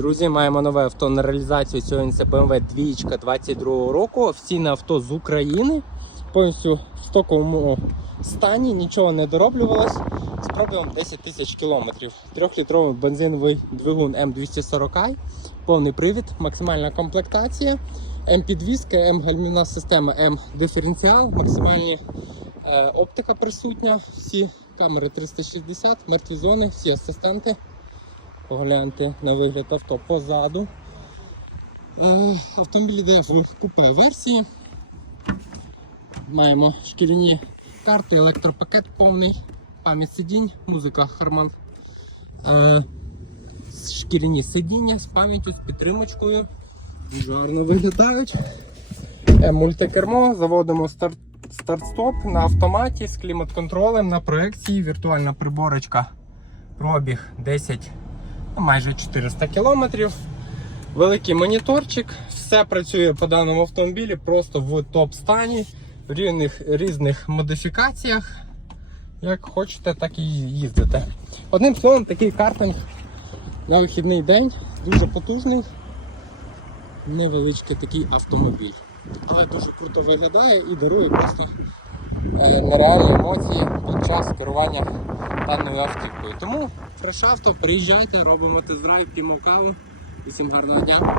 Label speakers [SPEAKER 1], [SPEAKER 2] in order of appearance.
[SPEAKER 1] Друзі, маємо нове авто на реалізацію. Сьогодні це BMW 2 22 року. Офіційне авто з України. Повністю в стоковому стані, нічого не дороблювалось. З пробігом 10 тисяч кілометрів. Трьохлітровий бензиновий двигун М240i, повний привід, максимальна комплектація, М-підвізка, М-гальмівна система, М-диференціал, максимальні е, оптика присутня, всі камери 360, мертві зони, всі асистенти. Погляньте на вигляд авто позаду. Е, автомобіль йде в купе версії. Маємо шкіряні карти, електропакет повний, пам'ять сидінь, музика Harman. Е, шкіряні сидіння з пам'яттю, з підтримочкою. Дуже гарно виглядають. Е, мультикермо, заводимо старт, старт-стоп на автоматі з клімат-контролем на проекції, віртуальна приборочка. Пробіг 10 ну, майже 400 кілометрів. Великий моніторчик, все працює по даному автомобілі просто в топ-стані, в різних, різних модифікаціях. Як хочете, так і їздите. Одним словом, такий картинг на вихідний день, дуже потужний, невеличкий такий автомобіль. Але дуже круто виглядає і дарує просто е, нереальні емоції під час керування даною автівкою. Тому фреш авто, приїжджайте, робимо тест-драйв, п'ємо каву. Усім гарного дня.